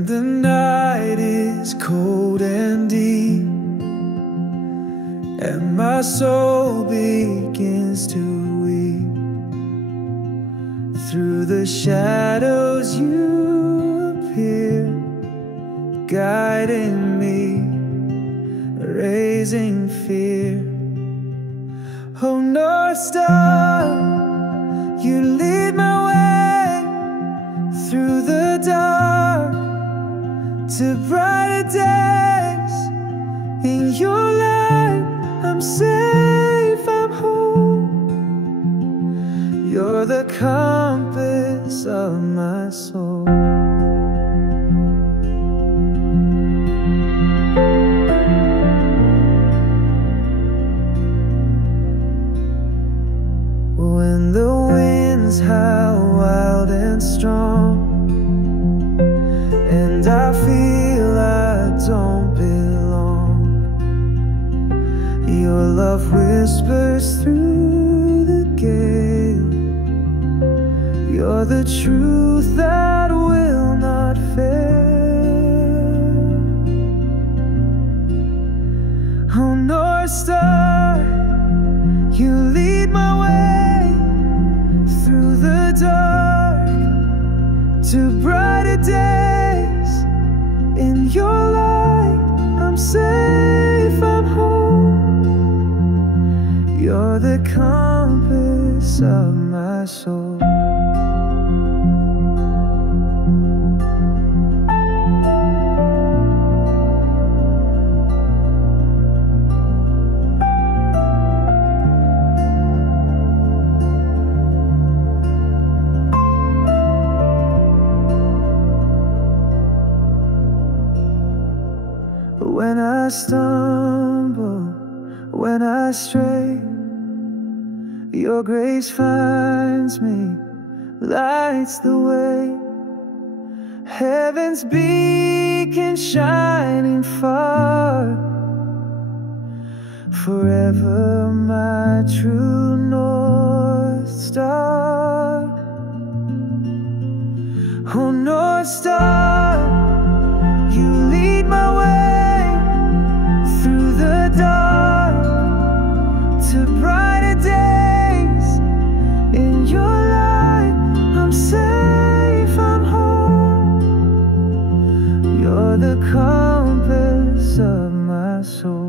When the night is cold and deep, and my soul begins to weep, through the shadows you appear, guiding me, raising fear. Oh, North Star, you lead my way through the dark to brighter days. In your light, I'm safe, I'm home. You're the compass of my soul. When the winds howl wild and strong, and I feel I don't belong, your love whispers through the gale. You're the truth that will not fail. Oh, North Star, you lead my way through the dark to brighter days. In your light, I'm safe, I'm home. You're the compass of my soul. When I stumble, when I stray, your grace finds me, lights the way. Heaven's beacon shining far, forever my true North Star. Oh, North Star, you lead my way through the dark to brighter days. In your light, I'm safe, I'm home. You're the compass of my soul.